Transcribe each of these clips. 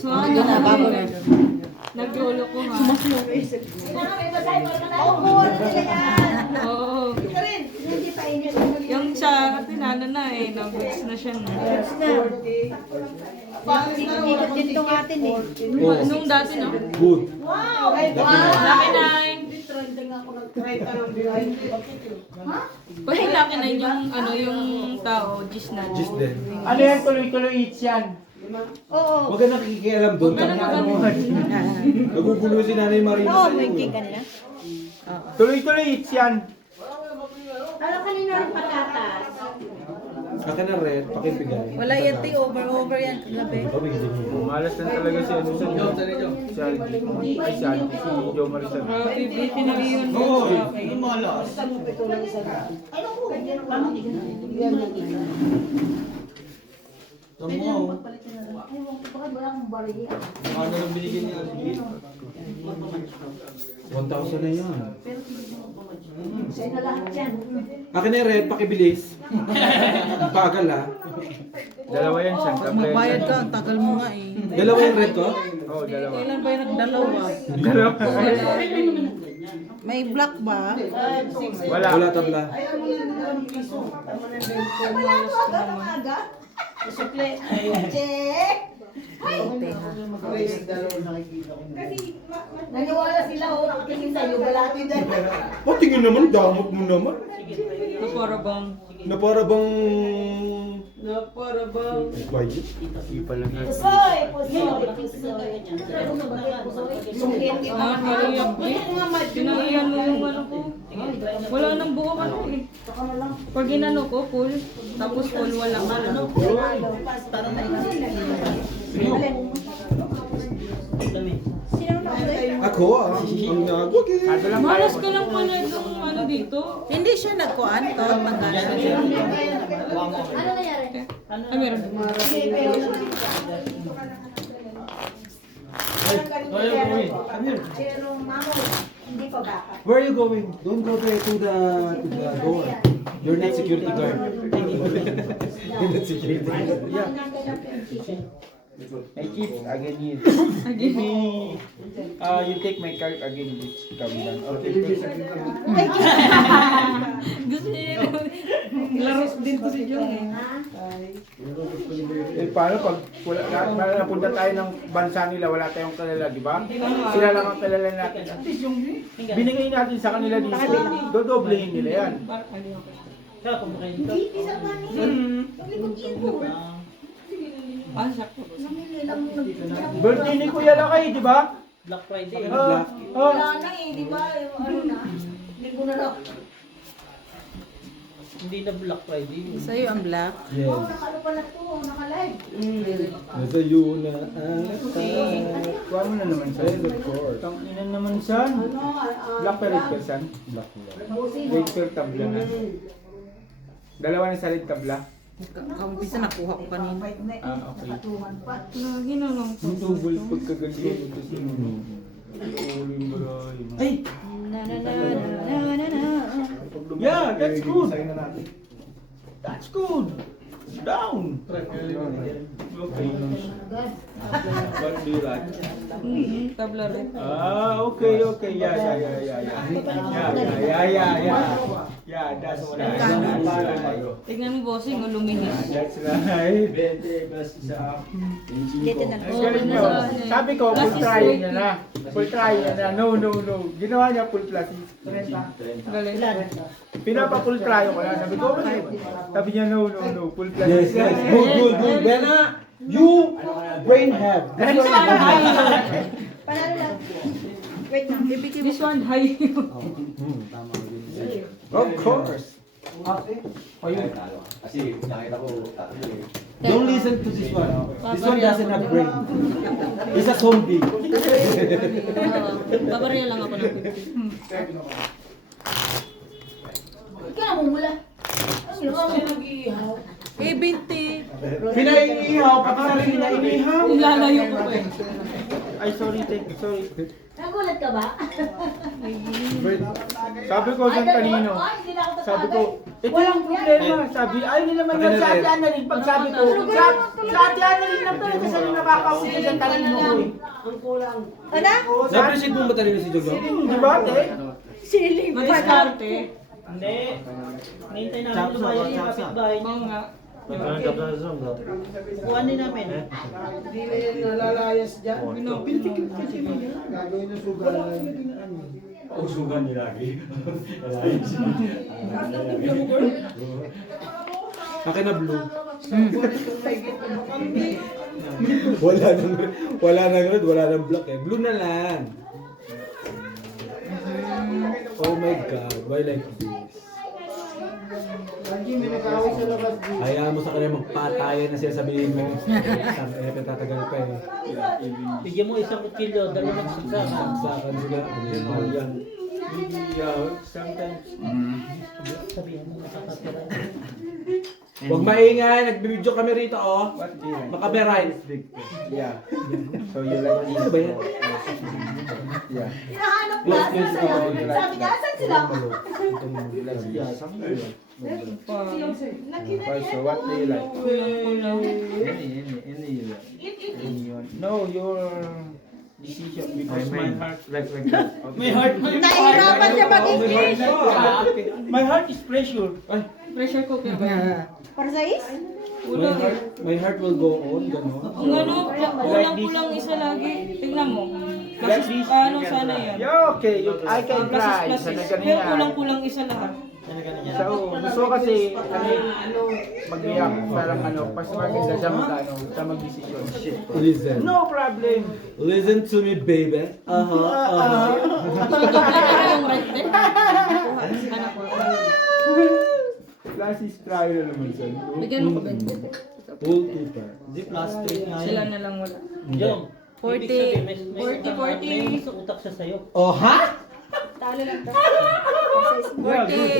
Hindi na, bago na. Naglolo ko nga. Oo. Yung siya, tinano na eh. Nag-goods na siya na. Ikot din itong atin eh. Nung dati no? Good. Laki na Pag laki na yung ano yung tao, gis na. Just then. Ano yan, tuloy-tuloy eats yan. Oo. Huwag ka nakikialam doon. Nagugulo si Nanay Marina Oo, sa'yo. may cake kanina. Tuloy-tuloy eats yan. Ano kanina rin patatas? Akin na red, pakibigay. Wala yan, ti over yan kagabi. Malas na talaga si ano sa inyo. Si Aldi. Ay, si Aldi. Si Joe Maricel. Grabe, busy na yun. Tamo. Ano lang binigyan niya? 1,000 na yan. Akin na red, pakibilis. Bagal ha. Dalawa yan, siyang tablet. Magbayad ka, ang tagal mo nga eh. Dalawa yung red ko? Oo, dalawa. Kailan ba yung nagdalawa? Dalawa. May black ba? Wala. Wala tabla. Naniwala sila ho, nakatingin sa'yo, balati dyan. Oh, tingin naman, damot mo naman. Na para bang Na para bang... Why? Hindi pa lang yan. Pusoy, pusoy, pusoy. Sungkit kita. Kaluyak eh. Pinahiyan mo yung ano ko. Wala nang buo ano eh. Pag inano ko, full. Tapos full walang ano. Ako ah. Ang nagwag eh. Kado lang tayo. Malas ka lang pala itong ano dito. Hindi siya nagkuhan to. Ay, meron. Pero mamo, hindi pa baka. Where are you going? Don't go there to the door. You're not security guard. You're not security guard. I keep again you. Give me, you take my card again, bitch. Come down. Okay. Gusto niya laros din to si John eh. Eh, paano pag wala, napunta tayo ng bansa nila, wala tayong kalala, di ba? Sila lang ang kalala natin. At least yung binigay natin sa kanila dito, dodoblehin nila yan. Hindi, isa pa niya. Naglibagin mo. Ah, sakto. Namili lang mo. Birthday ni Kuya Lakay, di ba? Black Friday. Wala na eh, di ba? Ano na? Hindi ko na lang. Hindi na Black Friday. Sa'yo ang black. Yes. Nakalo pala to, nakalive. Nasa iyo na ang Kuha mo na naman siya. of course. Tang ina naman san. Black per red per san. Black na. Red per tabla na. Dalawa na sa red tabla. Kampisa nakuha ko kanina. Ah, okay. Lagi na lang po. Yung tubol pagkaganto ito si Uling baray. Ay! Na na na na na na. Yeah, that's good. That's good. Down. Okay. What do you like? Tabla rin. Ah, okay. Yeah. Yeah, that's right. Tignan mo bossing, luminis. That's right. Dito na. Ang galing nyo. Sabi ko, full try niya na. Full try niya na. No. Ginawa niya full plus. Galing. Pinapa-full try ko na. Sabi ko, sabi niya, no. Full plus. Yes. Good. Bena, you brain have. Panalo lang. Wait lang, bibigyan mo. This one high. Of course. Kasi nakita ko Don't listen to this one. This one doesn't have brain. It's a zombie. Babarya lang ako ng 50. Ikaw mo mula. Ano ba may mag-iihaw? Eh, 20. Pinaiihaw, pati sarili na inihaw. Nilalayo ko pa eh. Ay, sorry, sorry. Nagulat ka ba? Sabi ko sa kanino, sabi ko, walang problema. Sabi, ay, hindi naman yun sa Ate Annalyn. Pag sabi ko, sa Ate Annalyn lang talaga sa nakakausin sa talino ko eh. Ano? Na-appreciate mo ba talaga si Jojo? Di ba, ate? Siling Madiskarte. Hindi. Nihintay namin lumayan yung kapitbahay niyo. Oo nga. Kukuhan din namin. Hindi na yan nalalayas dyan. Pinitikip kasi mo yan. Gagawin ng sugar. Oh, sugar niya lagi. Akin na blue. Wala nang red, wala nang black eh. Blue na lang. Oh my God, why like this? Hayaan mo sa kanya magpatayan na siya sabihin mo. Eh, tatagal pa eh. Bigyan mo isang kutsilyo, dalawang saksakan. Saksakan sila. Mahal yan. Sometimes. Sabihin mo makakatira. Huwag maingay, nagbibideo kami rito oh. What do you like? Makaberay. Yeah. So you like this? Ano ba yan? Yeah. Hinahanap ko asa sa'yo. Sabi niya, asan sila? You like this? Yeah, something like that. Nakita Okay, niya. so what do you like? Kulang-kulang. Any you like? Anyone? No, your decision because my heart like that. My heart. Nahihirapan siya mag-English. My heart is pressure. Pressure cooker ba? Para sa is? Kulang eh. My heart will go on, gano'n. Ang ano, kulang-kulang isa lagi. Tignan mo. Kasi ano sana yan. Yeah, okay. I can try. Plus Sa is. ganyan. Pero kulang-kulang isa lahat. So, gusto kasi mag-react parang pas maganda siya sa mag-decision. Listen. No problem. Listen to me, baby. Yung right din. Anak ko. Plus is try na naman siya. Bigyan mo ko 20. Wallpaper. Di plastic nga Sila yan. na lang wala. Jom. 40, 40. May utak siya sa'yo. Oh, ha? Talo lang to.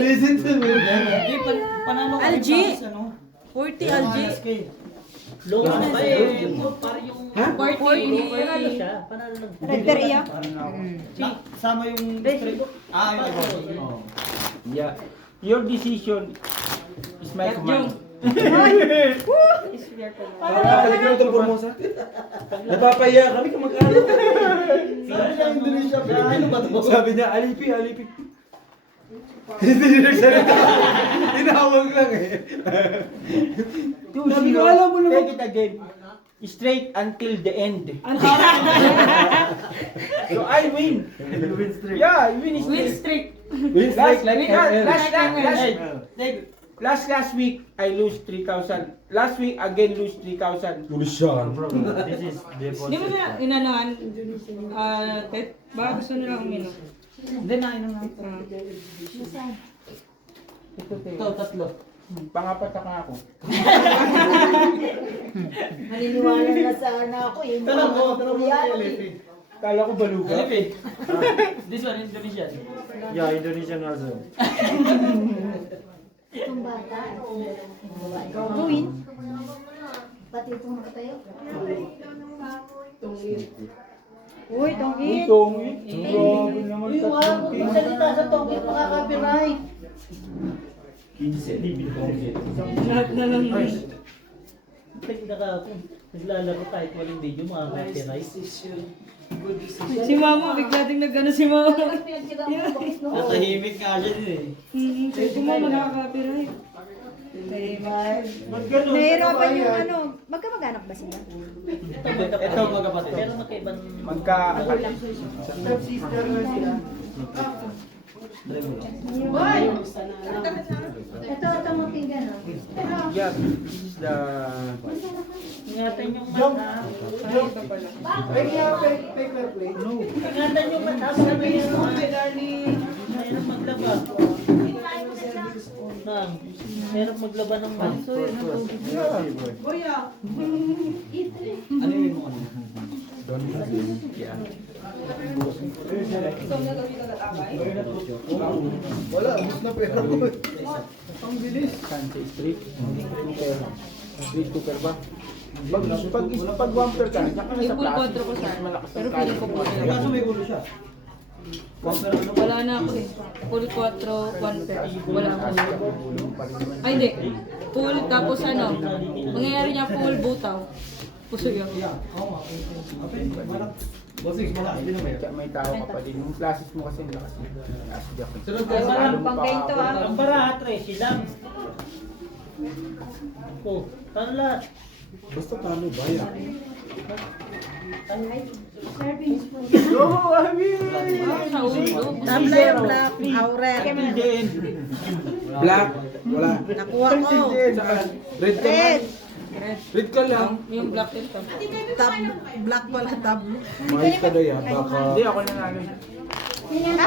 Listen to me. Hindi, panalo ko Algie. yung process, ano? 40 Algie. Low na ba eh? Parang yung... Ha? 40. Panalo siya. Panalo lang. Renteria. Sama yung straight. Oh. Yeah. Your decision is my command. Balik na ito, Formosa. Napapaya kami kung mag-ano. Sabi niya, Indonesia. Ano ba ito? Sabi niya, alipi, alipi. Hindi niya nagsalita. Tinawag lang eh. Sabi ko, alam mo naman. Take it again. Straight until the end. So I win. You win straight. Yeah, I win Win straight. streak. Win straight like ML. Last week I lose 3,000. Last week again lose 3,000. Pulis siya. Hindi mo na inanahan. Tet, baka gusto nila uminom. Hindi na, ino na. Ito, tatlo. Pangapat na ako. Maniniwala na sana ako. Yung Kala ko baluga. Alipin. This one, Indonesian. Yeah, Indonesian also. Itong bata. Gawin. Pati itong nakatayo. Uy, tongit. Tongit. Grabe naman Uy, wala mo salita sa tongit, makaka-copyright. Lahat na lang. Naglalaro kahit walang video, makaka-copyright. Si Mama, bigla din nag-ano si Mama. Natahimik nga siya din eh. Si Mama nakaka-copyright. Nahihirapan yung ano. Magkamag-anak ba sila? Ito magkapatid. Pero magkaibang... Magka... Ito mo pinggan. Yeah, this is the... Ingatan yung mata. Ingatan yung mata. Sabi niya naman. Mahirap maglaba. Mahirap maglaba ng mata. Ano yun mo? Wala, ubus na pera ko. Ang bilis. Street cooker. Street cooker ba? Pag bumper ka, tsaka na sa Yung full plastic. 4 ko sana. Malakas ang Pero feeling ko po. Kaso may ulo siya. Wala na ako eh. Full 4, 1 pair. Wala ako. Ay hindi. Full tapos ano. Mangyayari niya full butaw. Puso yun. Bossing, malaki din naman. May tao ka pa din. Yung classes mo kasi lakas. Lakas jacket. Pang ganito ah. Ang bara, 13 lang. Oh, talat. Basta talo ba yan? Yo, Ami! Sa ulo. Tabla yung black, aurel. Black, wala. Nakuha ko. Red ka lang. Red ka lang. Yung black din to. Tab, black pala tablo. Mais ka daw yan. Baka... Hindi, ako nanalo. Ha?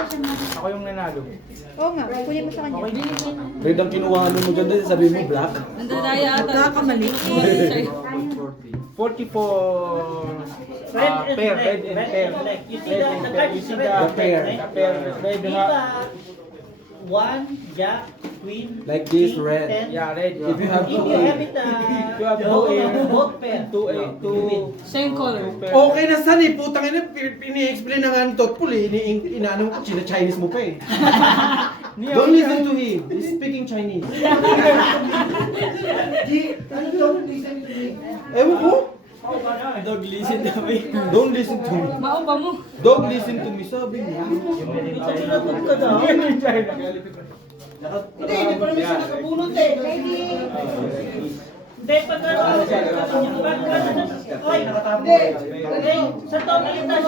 Ako yung nanalo. Oo nga, kunin mo sa kanya. Red ang kinuha mo dyan din. Sabi mo black. Nandadaya ata. Nagkakamali. 44 pair, red and pair. You see the card is red. The pair. Red Di nga. ba? 1, jack, queen, Like this, king, red. 10. Yeah, red. If you have If you have it, You have two air. both pair. Two Same color. pair. Okay na san eh. Putang ina. Ini-explain na nga ng Totpul eh. Inaano mo. Chinese mo pa eh. Don't listen to him. He's speaking Chinese. Ewan ko. Don't listen to me. Don't listen to me. Mao ba mo? Don't listen to me. Sabi niya. Sinatod ka daw. Hindi pa naman siya nakabunot eh. Hindi, pag ano, oy, hindi, sa Tomilitas,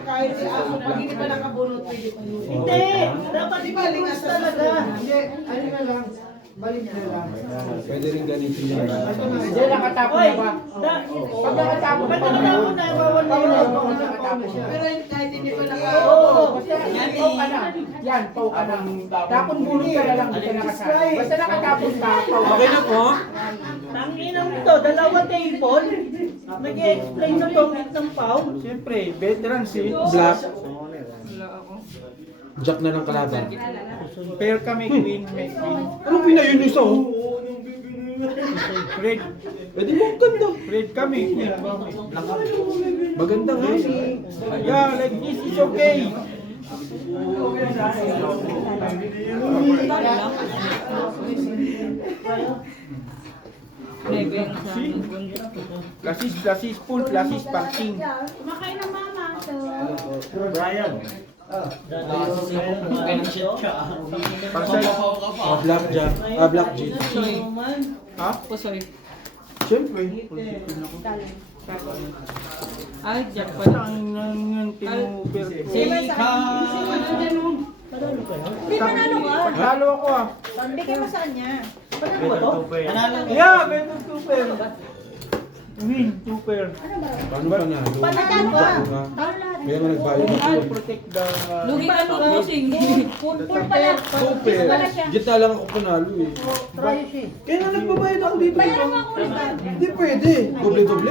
Kahit si Aso, pag hindi pa nakabunot, pwede pa yun. hindi, dapat i-balance talaga. Hindi, ano na lang, balik na lang. Pwede rin ganito yan. Hindi, nakatapon Oy, na ba? pag nakatapon na, bawal na yun. Pero kahit hindi pa Oo. Basta tow ka na. Yan, tow ka na. Tapon bulong ka na lang, hindi ka nakasali. Basta nakatapon ka, tow ka. Okay na po. Tanginang to, dalawa table, nag-explain sa tongit ng pau. Siyempre, veteran si Black. Wala ako. Jack na ng kalaban. Pair kami, queen, may queen. Anong pinayon yung isa oh? Red. Eh di mo ang ganda. Red kami. Maganda nga. Yeah, like this is okay. Talo lang. Lebe ang sa akin. Plasis full, plasis parking. Kumakain ng mama. So, Parsal. Black Jack. Black Jeep. Ha? Pusoy. Siyempre. Ay, jack pala. Ang tinuber ko. Hindi, panalo ka. Talo ako ah. Bigyan mo sa kanya. Yeah, better two pair. Win, two pair. Paano pa na? Panalo ka. Kaya mo nagbayad To ako. protect the... Lugi ka no bossing. Full pala. Super. Gitna lang ako panalo eh. Kaya nga nagbabayad ako dito. Bayaran mo ako ulit ba? Hindi pwede. Doble-doble.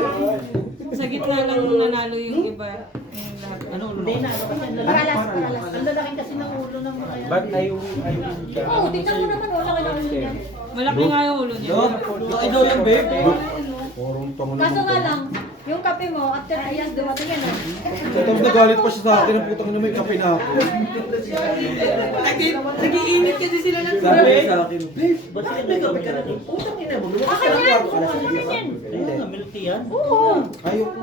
Sa gitna lang nanalo yung iba. Yung lahat. Hindi na, ano kasi ang lalaki. Paralas. Ang lalaki kasi ng ulo ng mga yan. But I Oo, tignan mo naman. Wala ka lang ulit yan. Malaki nga yung ulo niya. Ikaw yan, babe. Porong tango Kaso nga lang, yung kape mo, after 3 years, dumating yan. Tapos nagalit pa siya sa akin. Ang putang na may kape na ako. Nag-iinit kasi sila ng Sabi sa akin, babe, Ba't sila may gabi ka na din? putang ina mo. Akin yan! Akin yan! Ayun nga, milk tea yan. Oo! Ayoko.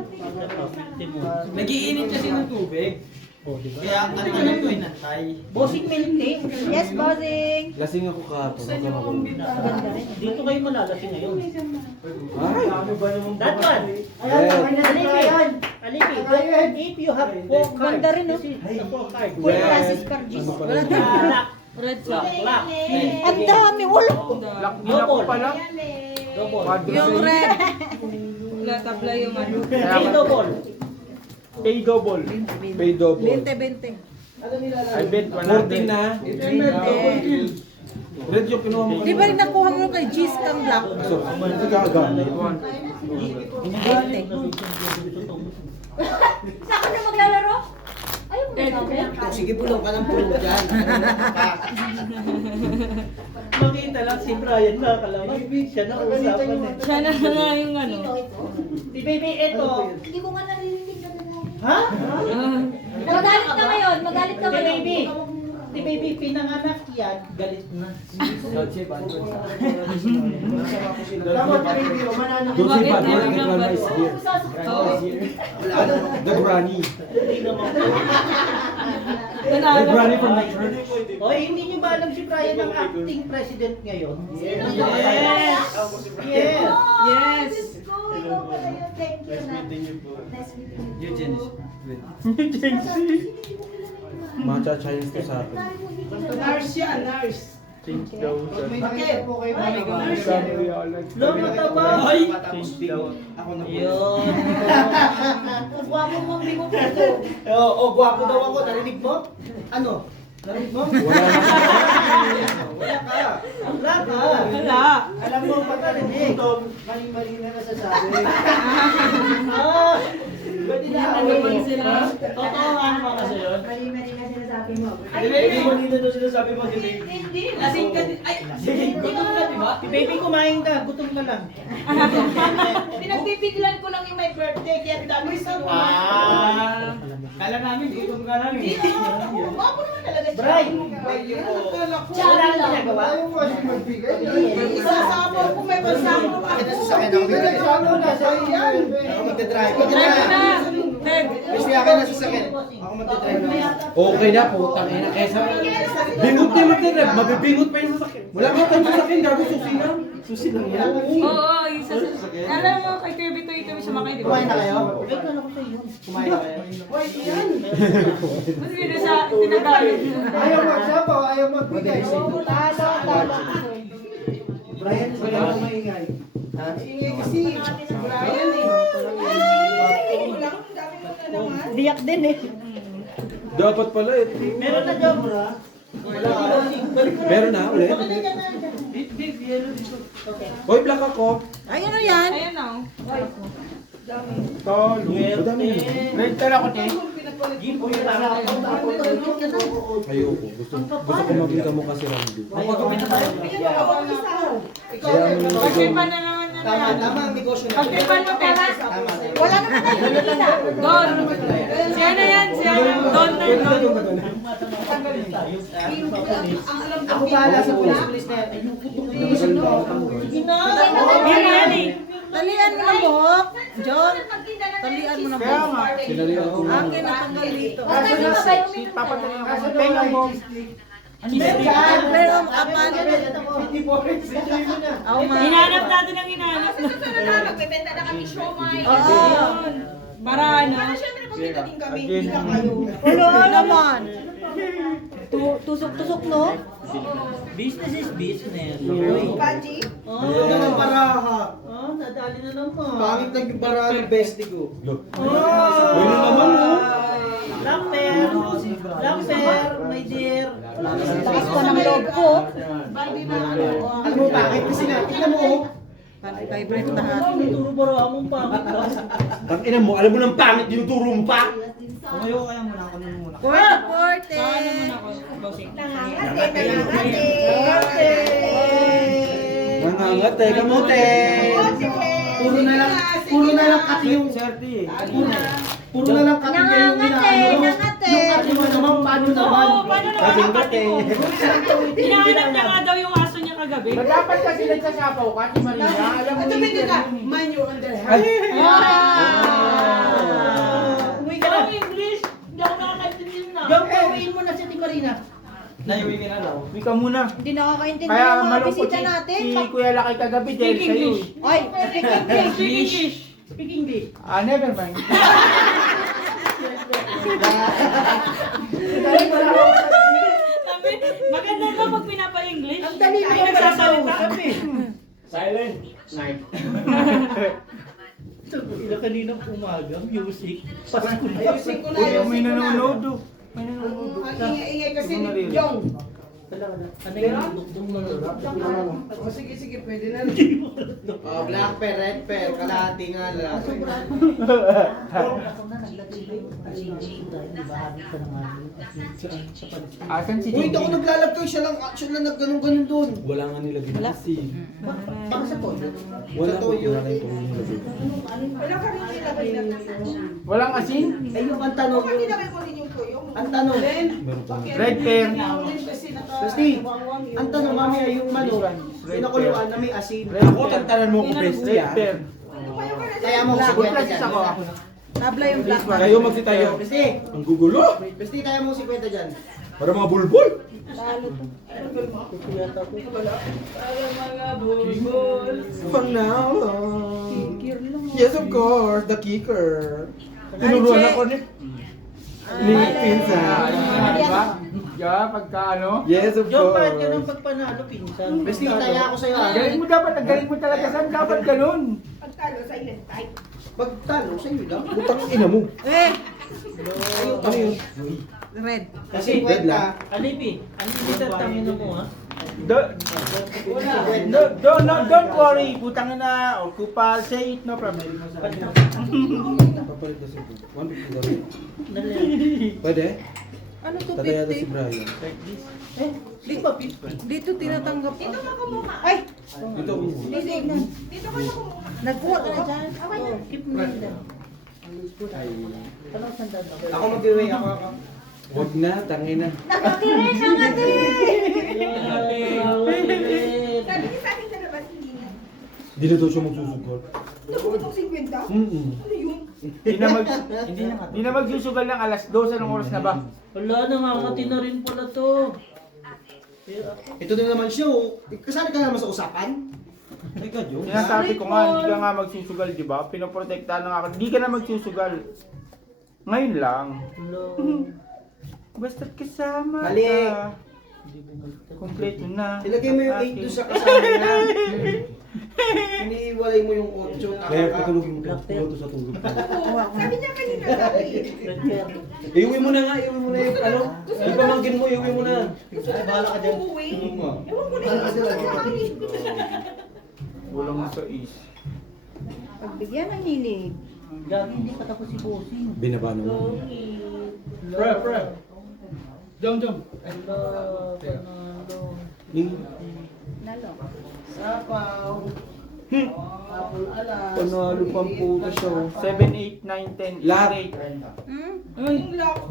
Nag-iinit kasi ng tubig. Kaya ano ka nang inantay? Bossing milk tea. Yes, bossing! Lasing ako kahapon. Ganda rin. Dito kayo malalasing ngayon. Ay, That one. Alipi, if you have 4 cards, Ganda rin, no? this is the 4 cards. Full classes cards. Ano pala? Black, Red sock. black, Ang dami! Ulo! Lock din ako pala. double. Yung red. Wala tabla yung ano. Three double. Pay double. Pay double. 20-20. I bet 14 100. na. Red yung kinuha mo. Di ba rin nakuha mo kay G's kang black? So, hindi ka agad. 20. Saan ka na maglalaro? Ayaw mo Sige, bulong ka ng bulong dyan. Makita lang si Brian na kalaman. Siya na usapan eh. Siya na nga yung ano. Si baby, eto. Hindi ko nga narinig ka na lang. Ha? Magalit ka ngayon, magalit ka Si ngayon. baby. Si baby, pinanganak yan. Galit na. Don't say Bakit bad word, meron the lang grandma ba? is here. Oo. The granny. The Nanalo. granny from the church. Oy, hindi niyo ba alam si Brian ang acting president ngayon? Sino Yes. yun? Yes. Yes. Diyos ko, ikaw pala yun. Thank you na. Nice meeting you. Matcha Chinese to sa akin. Nurse yan, nurse. Bakit? Lolo taba. Ay! Yun. Gwapo mong bigo ko ito. Oo, gwapo daw ako. Narinig mo? Ano? Narinig mo? Wala Wala ka. Wala ka. Wala. Alam mo, pag narinig, mali-mali na nasasabi. Pwede na Ano man sila? Totoo ano ba kasi yun? Mali-mali na sinasabi mo. Hindi mo nito daw sinasabi mo, hindi. Hindi. Lasing ka din. Ay, gutom ka, di ba? Si baby kumain ka, gutom ka lang. Pinagbibiglan ko lang yung my birthday, kaya dami sa Kala namin, gutom ka namin. Gwapo naman talaga siya. Brian, Tsaka wala kang lang. ginagawa? Isasama ko, may pasama ko. Bakit nasasakyan ako? Ako magdadrive. Drive na. Ted. Kasi akin nasasakyan. Ako magdadrive na. Okay na, putang ina. Kesa, bingot niya magdadrive, mabibingot pa yung sasakyan. Wala ka tayong sasakyan, gago susi lang. Susi lang yan. Oo, isa sa... Alam mo, kay Kirby to ito sumakay, di ba? Kumain na kayo? Kumain na kayo? Mas yun sa tinagalit. Ayaw magsabaw, ayaw magbigay. Brian, wala mo maingay. Ha? Ingay kasi. Brian eh. Biyak din eh. Dapat pala eh. Meron na job. Meron na ulit. Hoy, black ako. Ay, ano yan? Ayan na. Madami yun. Rental ako, te. Ayoko. Gusto ko makita mo kasi Randy. Pagtripan na naman na Tama, yan. tama ang negosyo na. Pagtripan mo pala. Tama. Wala naman tayo nakikita. Don. Si ano yan? Si ano? Don na yun. Don. Ako bahala sa pulis na yan. Yan na yan eh. Talian mo ng buhok. John, talian mo ng Kaya buhok. nga. Sinalihan ko. Akin natanggal dito. Papatayin ako. Tingnan mo. Pero kapan? Ako ma. Hinanap natin ang hinanap. Magbebenta na kami siomay. Oo. Para ano? Siyempre, kumita din kami. Again. Hindi ka kayo. Ulo naman. Tusok-tusok no? Business is business. Panji? Ano naman baraha? Oh, nadali na naman. Pangit lang yung baraha ng bestie ko. Uy, na naman mo. Lamper, my dear. Takas ko ng loob ko. Alam mo bakit? Kasi na, tignan mo oh. Vibrate na nga. Turo baraha mong pangit ka. Tang ina mo, alam mo ng pangit, dinuturo mo pa. Forte. Paano muna ako? Bossing. Nangangate. Mangangate, kamote. Puro na lang kati yung Puro na lang kati na yung inaano. Yung kati mo naman, paano naman? Oo, paano naman ang pati mo? Hinahanap niya nga daw yung aso niya kagabi. Dapat kasi nagsasapaw ka, si Maria. Alam mo yun. Mind your own Umuwi ka lang English. Hindi ako nakakaintindi na. Yung pauwiin mo na si Marina. Uwi ka muna. Hindi nakakaintindi Kaya yung mga malungkot bisita natin. si Kuya Laki kagabi dahil Speak sa'yo. English. Ay, speak English. Speak English. Speak English. Never mind. Sabi, maganda ba pag pinapa-English? Ang dali Ay, na nagsasalita. Silent. Night. Ila kaninang umaga, music. Pasko na. Ayusin ko na, Uy, may ayusin ko na. nanonood oh. May nanonood. Ang ingay-ingay kasi Hindi mo ni naririnig. Jong. Ano yung dugtong na Oh, black pear, red pear, kalahati nga lang. Ako na naglagay ba yung di ba habit ka naman? Asan si Uy, Jinji? ako naglalagay, siya lang nagganong-ganon doon. Wala nga nilagay na kasi. Baka sa toyo. Wala Sa po, toyo. wala yung nilagay. Walang asin? Eh, yung ang tanong yung... Ang tanong, Meron pa. Red pear. Basti, ang tanong mami ay yung manok, pinakuluan na may asin. Ako, tantanan mo ko, bestie, Red ah. pear. Kaya mo si Good Kwenta practice dyan. ako. Tabla yung black man. Kayo magsitayo. Basti, Ang gugulo. Basti, kaya mo si Kwenta dyan. Para mga bulbul. For now. Yes, of course. The kicker. Tinuruan ako ni. Ni Pinsan. Di ba? Yeah, pagka ano? Yes, of Yung part ka ng course. pagpanalo, pinsan. Basti, kaya ako sa'yo. ah. Galing mo dapat, ang galing mo talaga. Saan dapat ganun? Pagtalo, sa'yo lang. Putang ina mo. Eh, Ano yun? red. Kasi Kwenta, Alipi, tatangin na mo ha? Don't worry, putang na, or kupal, say it, no problem. Papalit na si 150 daw. Pwede? Ano to, Tataya na si 50? Brian. Di ba, pinsan? Dito tinatanggap. Dito ka kumuha. Ay! Dito. Dito ka na kumuha. Nagkuha ka na dyan. Keep mo na lang. Tanong sandal ako. ako mag-giveaway ako. Wag na, tangin na. Nakatirin ang ate! Sabi niya sa akin sa labas, hindi na. Hindi na daw siya magsusugod. Nakuha 50? Mm-mm. Ano yun? Hindi na magsusugal ng alas 12, anong oras na ba? Wala, namamati na rin pala to. Ito na naman siya, oh. Kasali ka naman sa usapan. Teka, Diyos. Sinasabi ko nga, hindi ka nga magsusugal, di ba? Pinoprotektahan na nga ako. Hindi ka na magsusugal. Ngayon lang. Hello. Basta't kasama Mali. ka. Kompleto na. Ilagay mo yung 8 doon sa kasama na. Iniiwalay mo yung 8. Kaya patulogin mo to sa tulog. Sabi niya kanina sa akin. Red pear. Iuwi mo na nga, iuwi mo na yung ano. Yung pamangkin mo, iuwi mo na. Ay, bahala ka dyan. Uuwi. Ewan ko na yung sa akin. Walang sa is. Pagbigyan ng hilig. Gagi, hindi pa tapos si Bossing. Binabano mo. Pre. Jom. Hello, Fernando. Nalo. Sapaw. Apple alas. Panalo pang puto siya. 7, 8, 9, 10, Lahat. 8. Hmm?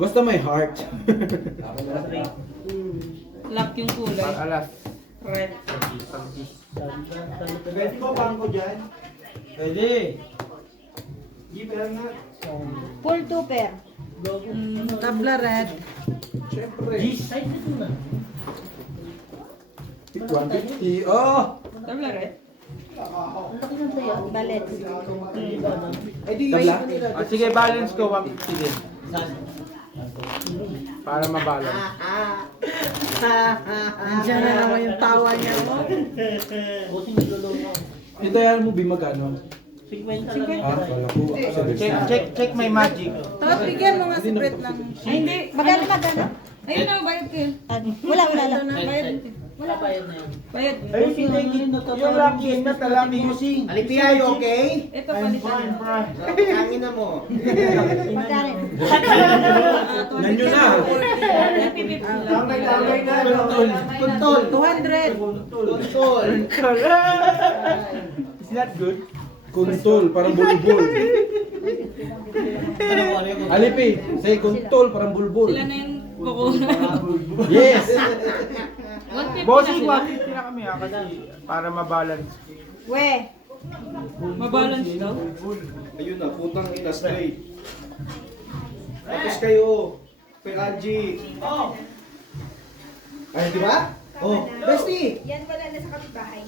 Basta may heart. Lock yung kulay. Alas. Red. Pwede ba bangko dyan? Pwede. Full two pair. Tabla red. Siyempre. Ay, dito na. 150. Oh! Tabla red. Ang laki ng saya. Balet. Eh di, Tabla? ayun nila. Sige, balance ko 150 din. Para mabalance. Nandiyan na naman yung tawa niya. Oh. Bossing, niloloko. Ito yan mo, bimagano. 50 lang. Ah, wala ko. Check my magic. Tapos bigyan mo nga si Brett ng... Ay, hindi. Magkano? Ayun na, bayad ko yun. Wala lang. Bayad. Wala pa yun na yun. Bayad. Ay, yung lucky na talaki mo. Alipia, you okay? Ito palitan. Hangin na mo. Magkano? Nanyo na. Tambay na. Kuntol. 200. Kuntol. Is that good? Kuntol, parang bulbul. Alipi, say kuntol, parang bulbul. Sila na yung kukuha. Yes! 150 Bossing, na sila. 150 na kami kasi para mabalance. We. Mabalance daw. Ayun na, putang ina straight. Tapos kayo, Peranji. Oh! Ay, di ba? Oh, bestie! Yan wala na sa kapitbahay.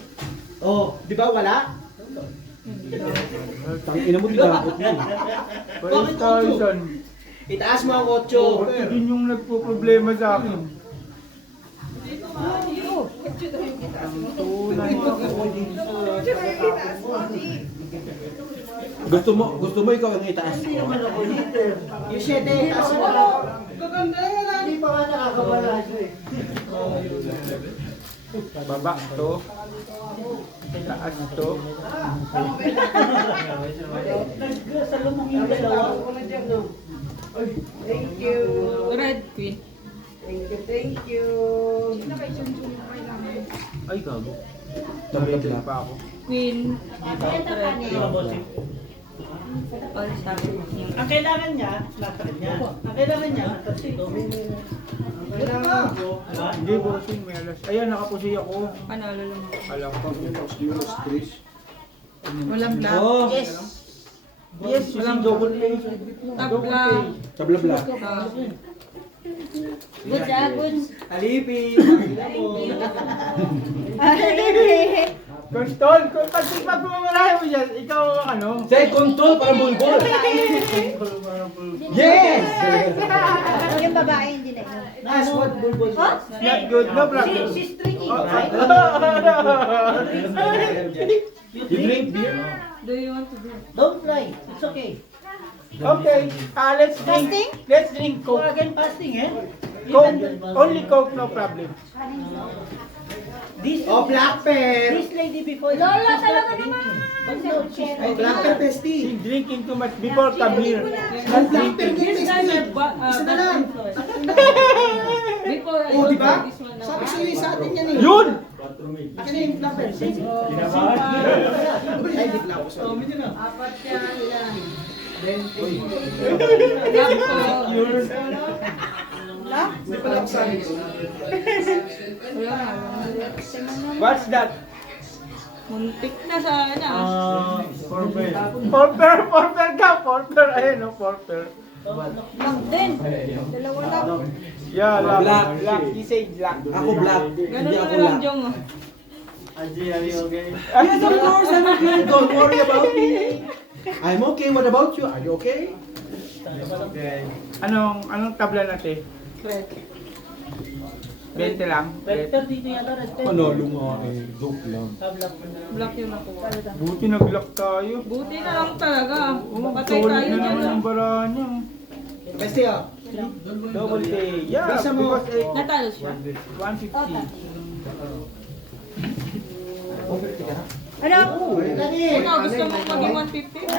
Oh, di ba wala? Tangina mo, tinakot mo. Bakit Carlson? Itaas mo ang 8. Yun yung nagpo-problema sa akin. Ang tunay ako. Gusto mo ikaw ang itaas. Yung 7, taas mo. Hindi pa nga nakakawala siya eh. Baba to. Taas to. Salumong yung dalawa. Thank you. Red queen. Thank you. Ay, gago. Tabla-bla. Pa ako. Queen. Red. All star. Ang kailangan niya, nasa kanya. Ang kailangan niya, nasa sito. Hindi, bossing. May alas. Ayan, nakapusi ako. Panalo lang. Alam ko. Walang black. Oh, Yes, walang double pay. Tabla. tabla-bla. Good job, good. Alipin. Control, pag pumamalahe mo dyan, ikaw ano? Say control para bulbul. Yes! Yung babae hindi na yun. Nice one, bulbul. Not good, no problem. She's drinking, Oh, right? You drink beer? Do you want to do? Don't lie. It's okay. Okay, let's drink. Let's drink Go Coke. again fasting, eh? Coke, only Coke, no problem. This, Oh, black pepper. this lady before, Lola, she's talaga not drinking. But no, she's Oh, black pepper bestie. She's drinking too much before come here. Not Black drinking. pepper This time, bestie. Isa na lang. Before I Oh, di ba? this one now. Sabi sa'yo sa atin yan eh. Yun! Akin na yung black pepper. Ay, di black pepper. Apat yan, ilan? Black po. Wala na. What's that? Muntik na sana. Porter ka, ayun no, porter. Lang din. Dalawa lang. Yeah, Black. black, he said black. Ako black. Ganun Hindi na ako lang, black. Jong. Oh. Yes, of course, I'm okay. Don't worry about me. I'm okay. What about you? Are you okay? Anong tabla natin? Red. 20 lang. Rector dito yata, Rector. Panalo nga eh. Joke lang. Black yung nakuha. Buti nag-lock tayo. Buti na lang talaga. Patay Solid tayo na dyan. naman ang bara niya. Bestie oh. Double pay. Yeah, Bisa mo. because Natalo siya. 150. Ano? Ano, gusto mo maging 150?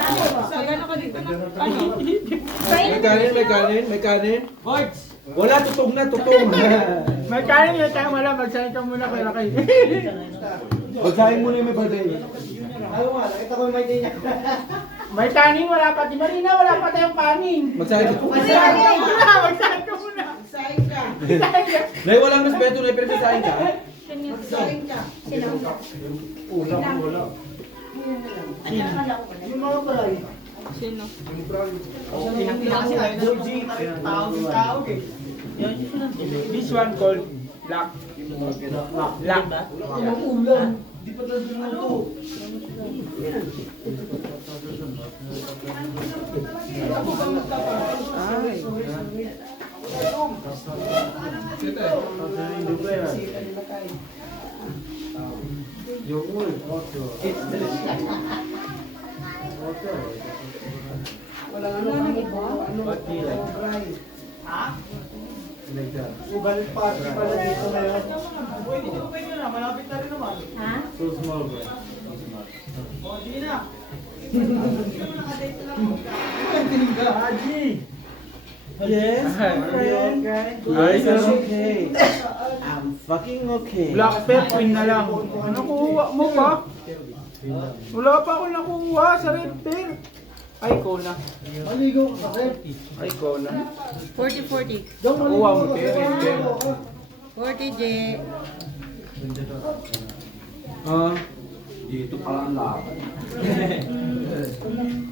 Magano ka dito na? Ano? May kanin. Wala, tutong na, tutong. May kanin yun tayo wala. Magsahin ka muna pera kayo. Magsahin mo na yung may balday. Ayaw nga, nakita ko yung may niya. May kanin, wala pa. Di Marina, wala pa tayong kanin. Magsahin ka. Magsahin ka muna. Magsahin ka muna. Sain ka. Magsahin ka. Nay, walang respeto na pero sasahin ka. Sain ka. Sino? Yung mga balay. Sino? This one called black. Black. Di pa talaga luto. Sugal party pala dito ngayon. Ha? Yes, friend. Ayos, I'm ano? okay. I'm fucking okay. Black pepper na lang. Ano kuha mo pa? Wala pa ako nakuha sa red pair. Ay, ko na. Maligaw ka kasi. Ay, ko na. 40-40. Nakuha mo kay red pair. 40 J. Dito pala ang laban.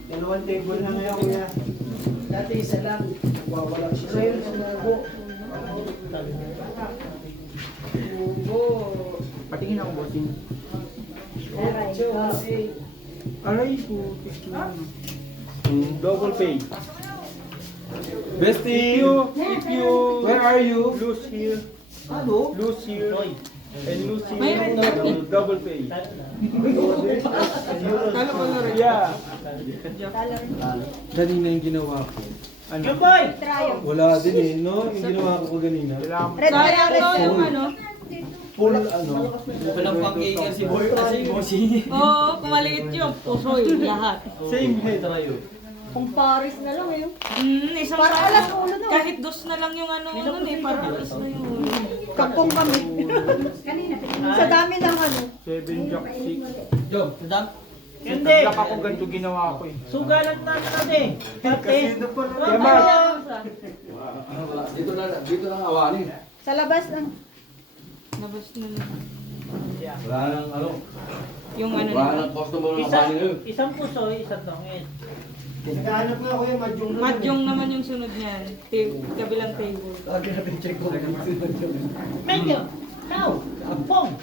Dalawang table na ngayon kuya. Dati isa lang. Wawala siya. Ngayon, Patingin ako, bossing. Aray, putik na. Double pay. Bestie, If you where are you? lose here, ano? lose here, And Lucy, May red carpet. double pay. Kala ko na rin. Yeah. Kanina yung ginawa ko. Ano? Jumboy! Wala din eh, no? Yung ginawa ko kanina. Kailangan Red Sayang red no, yung ano. Full ano. Walang pang-cater si Boy kasi Bossy. Oo, kumaliit yung puso yung lahat. Same head tayo. Kung Paris na lang eh. Isang Parang alas ulo na. kahit dos na lang yung ano, ano eh, parang alas na yung ulo. Kapong kami. Sa dami ng ano. 7 jack 6. Job, madam. Hindi! Black ako ganito ginawa ko eh. Sugalan na natin. Kate. Kaya Mark, Dito na awanin. Sa labas lang. Labas na lang. Wala nang ano. Yung ano Wala na. nang customer ng Isang, awanin ngayon. isang puso, isang tongin. Naghahanap nga ako yung madyong na. Madyong naman yung sunod niyan. Kabilang table. Lagi natin check ko. Medyo! Now! Pong!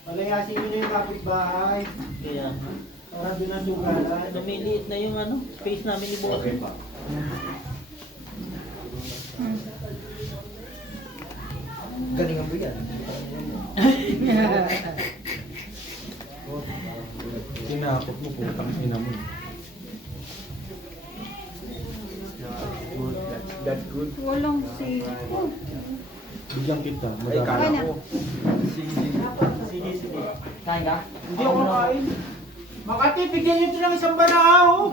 Palayasin nyo na yung kapitbahay. Kaya, Para doon ang sugalan. lumiliit na yung ano, space namin ni Boss. Galingan mo yan. Tinapot mo, putang ina mo. that's good. Walang si... Bigyan kita. Ay, kala Kaya ko. Sige. Kain ka? Hindi ako kain. Makati, bigyan nyo ito ng isang banao.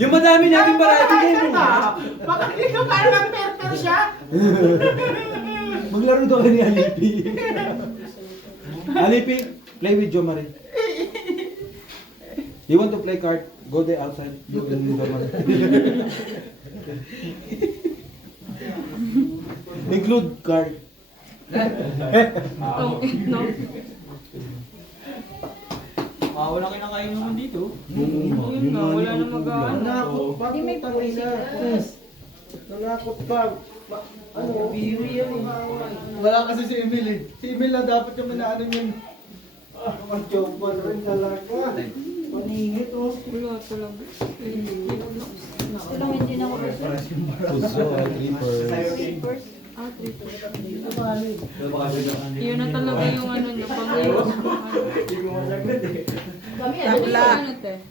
Yung madami natin para ibigay mo. Makati ka parang perper siya. Maglaro daw ka ni Alipi. Alipi, play with Jo Marie. You want to play card? Go there outside. You and Jo Marie. Include card. No. Wala kinakain naman dito. Yun na, wala na mag-ano. Nanakot pa. Hindi may putang ina. Nanakot pa. Ano? Biri yan eh. Wala kasi si Emil eh. Si Emil na dapat yung manaano yun. Ang joke pa rin talaga. Paningit oh. Wala talaga. Tulong hindi na ako person. Puso, creeper. Ah, triple. Yun na talaga yung ano na pang-iwas. Tabla.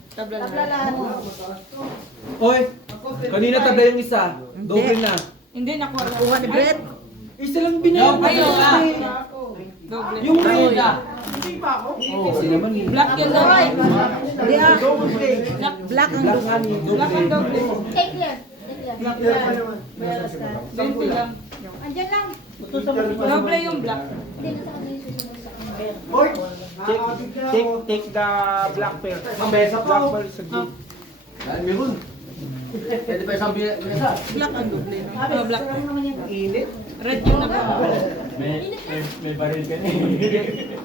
Tabla Tabla lang. lahat. Oy, kanina tabla yung isa. Doble na. Hindi, nakuha ko. Isa lang binayaw. Ayun ka. Doble. Yung red. Hindi pa ako. Kasi naman eh. Black yun daw. Hindi ah. Black ang Black nga ni Black ang doble. doble. Take clear. Take clear. 20 lang. Andyan lang. Doble yung black. Hindi na sa kanila yung susunod sa kanila. Boy, nakakabig na ako. Take the black pair. Mabesa pa Black ako. pair sa good. Meron. Pwede pa isang bisa. Black ang doble. Oh, black. Sarang naman yan. Init. Red yung nakuha. May baril ka na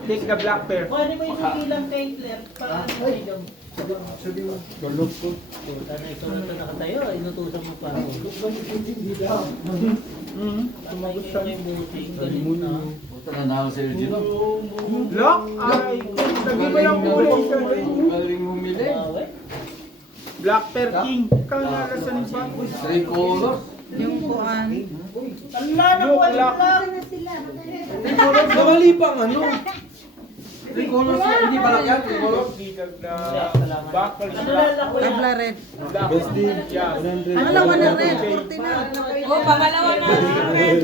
Take the black pair. Pwede mo isugilan kay Claire para ano kay Jom. Galog ko. Sana ikaw na ito nakatayo, inutusan mo pa ako. Tumagot siya yung buting, galing na. Puta na ako sa LG no. Lock? Ay, sabi mo lang kulay. Galing bumili. Black pair king. Kalalasan yung pa. Three colors. Yung kuan. Ala, nakuha yung black! Na sila. Namali pang ano. Three colors. Hindi pala yan. Three colors. Bakal Ano lang ako yan? Tabla red. Black. Best deal. Yeah. 100. Pangalawa na red. 40 na. Oh, pangalawa na red.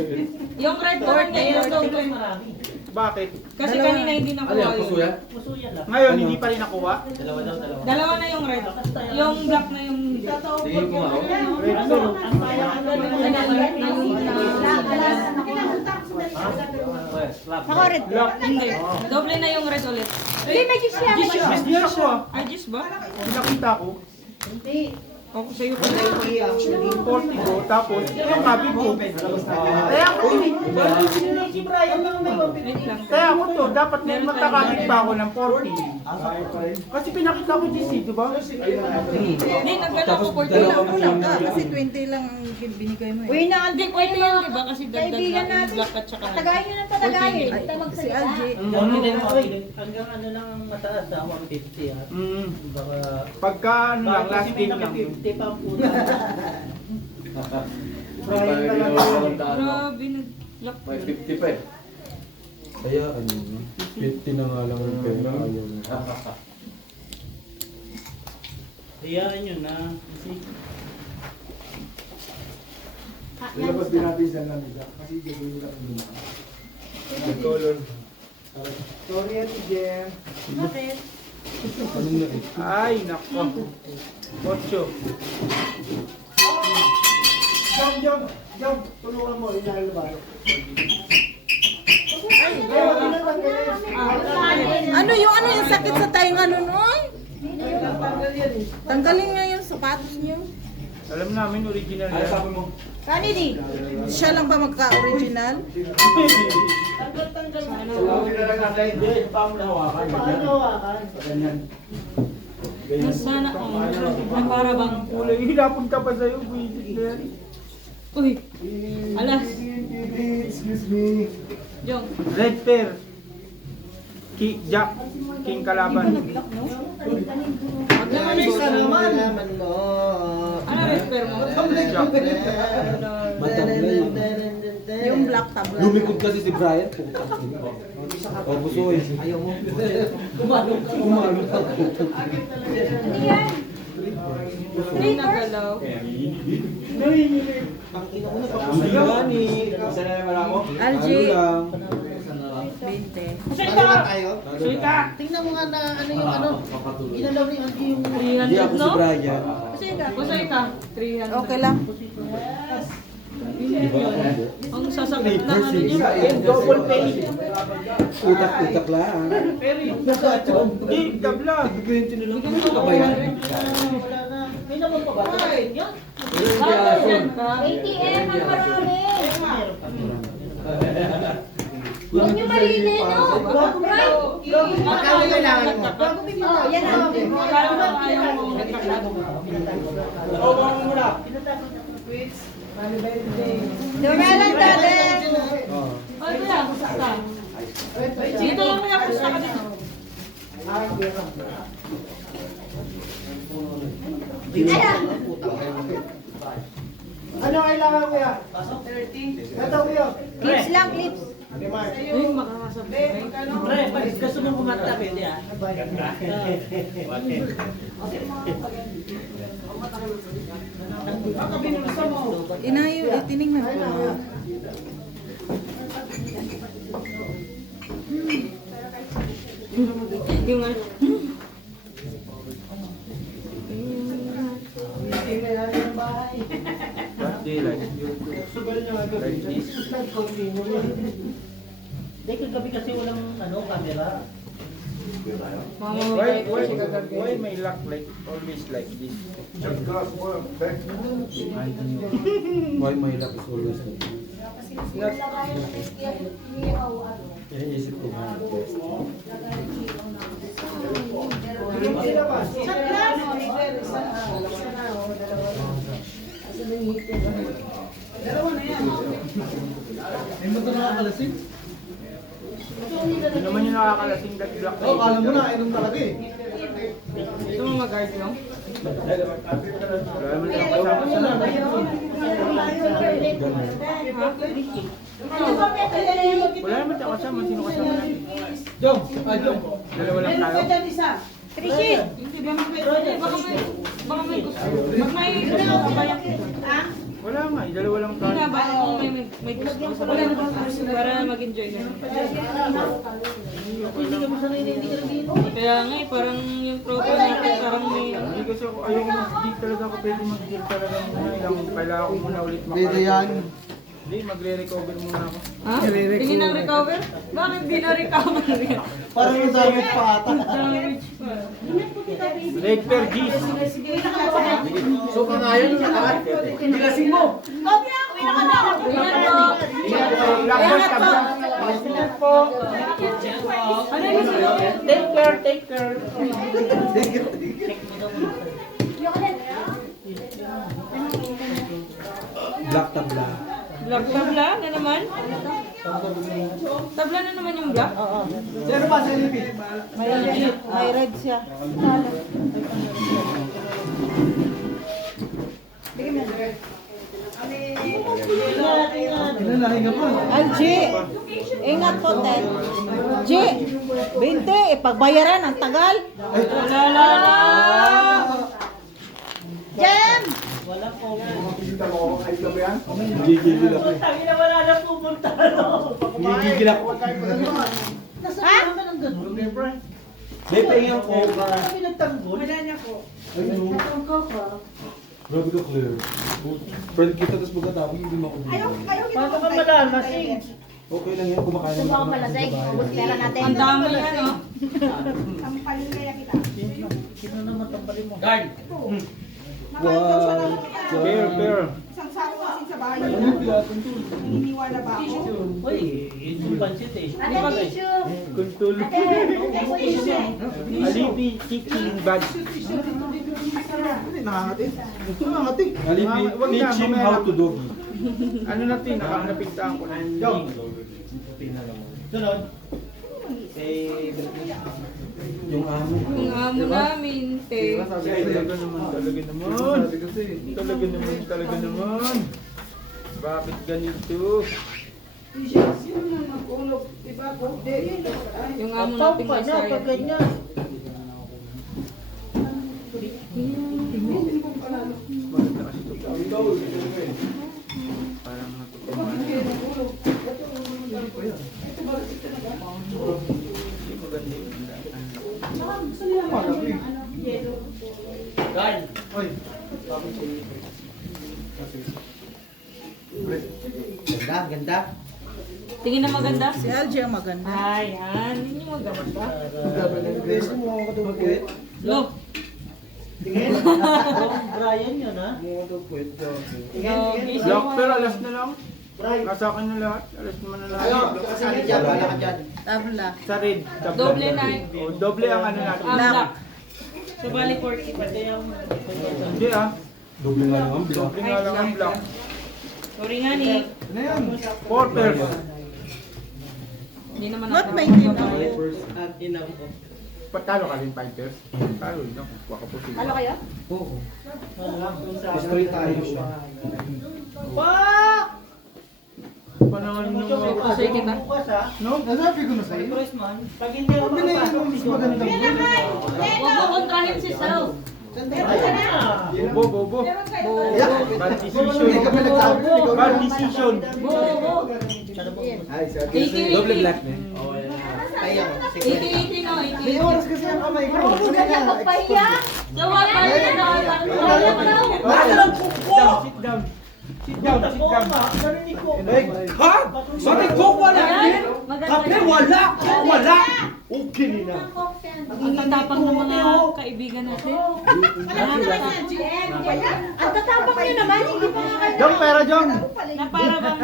Yung red ko na yung doble. Marami. Bakit? Kasi kanina hindi Ano nakuha yan? Puso yun. yan? Puso yan lang. Ngayon, hindi pa rin nakuha? Dalawa. Dalawa na yung red. Yung black na yung hindi. Tingin ko nga ako. Red Ano? pair. Ang kaya ang galing na Ako red. Hindi. Doble na yung red ulit. Hindi, may juice yan. Juice yun. Hindi ako ah. Ah, juice ba? Nakita ko. Ako sa'yo pala. 40 ko, tapos yung kabi ko. Kaya ako Si Brian lang may Wait lang. Kaya ako to, dapat may magkakabit pa ako ng 40. Kasi pinakita ko GC, di ba? Hindi, nagano ko 40 lang. Kasi 20 lang ang binigay mo eh. Uy, na Hindi, 40 yan, di ba? Kasi dagdag kaibigan natin natin. yung black at saka. Tagayin nyo ng patagayin. Tawag sa hanggang ano lang ang mataas ha, 150 ha. Baka Pagka ano lang, last game lang yun. 50 pa ang puta. Grabe, Black May pearl. 50 pa eh. Kaya kanina, 50 na nga lang ang pera, ayaw na. Hayaan nyo na. Kasi Ilabas din natin sa lamisa, kasi gagawin nila ang luma. Color. Sorry, Ate Jem. Bakit? Ano na eh? Ay, nako. 8. Jump! Tulungan mo, inahal ba? Ano yung sakit sa tainga nun, oy? Tanggalin nga yung sapatos niyo. Alam namin, original Ano yan. sabi mo? Kani di? Siya lang ba magka-original? Sabi na lang natin, hindi, yung paa mo nahawakan. Ganyan. Sana na para bang... Kulay, hinapon ka pa sa'yo, buwisit na yan. Uy! Alas! Excuse me. Jong! Red pair. Jack. King Kalaban. Isa naman mo. Ano resper mo? Jack. Matablay. Yung black tabla. Lumikod kasi si Brian. O, busoy. Ayaw mo. Umalo ka. Hindi nagalaw. Hindi gani. Isa na naman ako. Algie. Ano lang. 20. Suita! Tingnan mo nga na ano yung ano. Inalaw ni Auntie yung... hindi ako 300 si no? Brian. Kusay ka? 300. Okay lang. Ang sasakit ng ano niya. Double pay. Utak-utak lang. King Tabla. Ano ba yan? May naman pa ba? Yan. Yan ka. ATM ang marami. Huwag niyo malinis, no? Right? Magkano kailangan mo? Oh, yan ang. Ayaw mo. Dumelan dati. Oh. Oh, ito lang. Basta. Dito lang kaya pusta ka dito. Ano kailangan ko yan? Ito ko yun. Clips lang, clips. Uy, makakasabi. Pre, pag gusto mo kumanta, pwede ah. Inayo, tinignan ko. Yung ano. Daylight. Dahil kagabi kasi walang ano, camera. Why may luck like always like this? Why my luck is always like this? Iniisip ko nga. Ay mo ito nakakalasing? Hindi naman yung nakakalasing that black. Oo, kala mo na, inom talaga eh. Ito mga mag-guard no? Wala naman yung kasama sa namin. Wala naman yung kasama. Sino kasama natin? Jom! Jom! Dalawa lang tayo. Trishi. Hindi ba baka may gusto. Pag may gusto ka ba yan? Wala nga. Dalawa lang Hindi tayo. nga ba kung may gusto ka wala na para mag-enjoy ka. Kaya nga eh, parang yung profile natin parang may... Hindi kasi ako, hindi talaga ako pwede mag-deal talaga muna. Kailangan ko muna ulit Pwede yan. Hindi, magre-recover muna ako. Ha? Tingin ng recover? Bakit di na-recover yan? Parang yung damage pa ata. Damage pa. Red pair G's. So, kangayon yung lahat. Bilasing mo. Ingat po. Ingat po. Ano yung gusto? Take care, take care. Black tabla. Black tabla na naman? Tabla na naman yung black? Sino ba sa Lipi? May red siya. Tingnan nahinga pa. LG, ingat po, Ted. G, 20, ipagbayaran ang tagal. Wala. Jem! Wala po. Gigigil ako. Sabi na wala na pupunta. Gigigil ako. Nasaan naman ang ganun? May pahinga ko. Sabi nagtanggol. Wala niya po. Grabe ka, Claire. Friend kita, tapos pagkatapos hindi mo ako Ayaw kita Paano ka malalasing? Okay lang yan, kumakain Gusto naman ko ako. malasay. Ubus pera natin. Ang dami yan, oh. Sampalin kaya kita. Sino naman tambalin mo? Fair. Isang sako kasi sa bahay nila. Iniwala ba ako? Uy, yun yung pansit eh. Ate, tissue. Kuntul. Ate, tissue. Alibi teaching bad. Nakangati. Gusto nakangati. Alipi, Wag na, teach him mamaya how na. to doggy. Ano natin, nakapintaan ko na. Sunod. Yung amo. Yung amo namin, te. Talaga naman. Talaga naman. Bakit ganito? Yung amo Pau natin ka na masaya. pag ganyan. Parang natutunan. Guard. Ganda. Tingin na maganda? Si LG ang maganda. Ayan, yun yung maganda. Gusto mo ako tumagkit? Look, Brian yun ha? Block pero alas na lang. Nasa akin na lahat. Alas naman na lahat. Tabla. Sa red. sa black. Doble na eh. Oh, doble ang ano natin. ang black. So, bali 40 pa. Hindi ah. Doble nga naman, bilang. Doble nga lang ang black. Sorry nga ni. Ano yan? 4 pairs. Hindi naman Not ako. maintain Patalo ka rin 5 pairs. Talo rin ako. Baka po sila. Ano kayo? Oo. History tayo. Panahon nung Kusay kita. Bukas ha? No? Nasabi ko na sa'yo. Congressman, pag hindi ako Pili yung makapasok, mas magandang Huwag mo kontrahin si Sal. Bobo. Bad decision. Hindi kami nagsabi. Bad decision. Ay, sabi. 80-80. Doble black na. 80-80 no, May 80. oras kasi ang kamay ko. Hindi ka niya magpahiya. Gawa pa rin na. Sit down. Sit down. Sit Oo down. nga, narinig ko. Ha? Bakit ko wala? Kape wala! Wala! Okay nila. Ang tatapang ng mga kaibigan natin. Ang tatapang niyo naman, hindi pa nga kayo. Jong, pera Jong. Na para bang,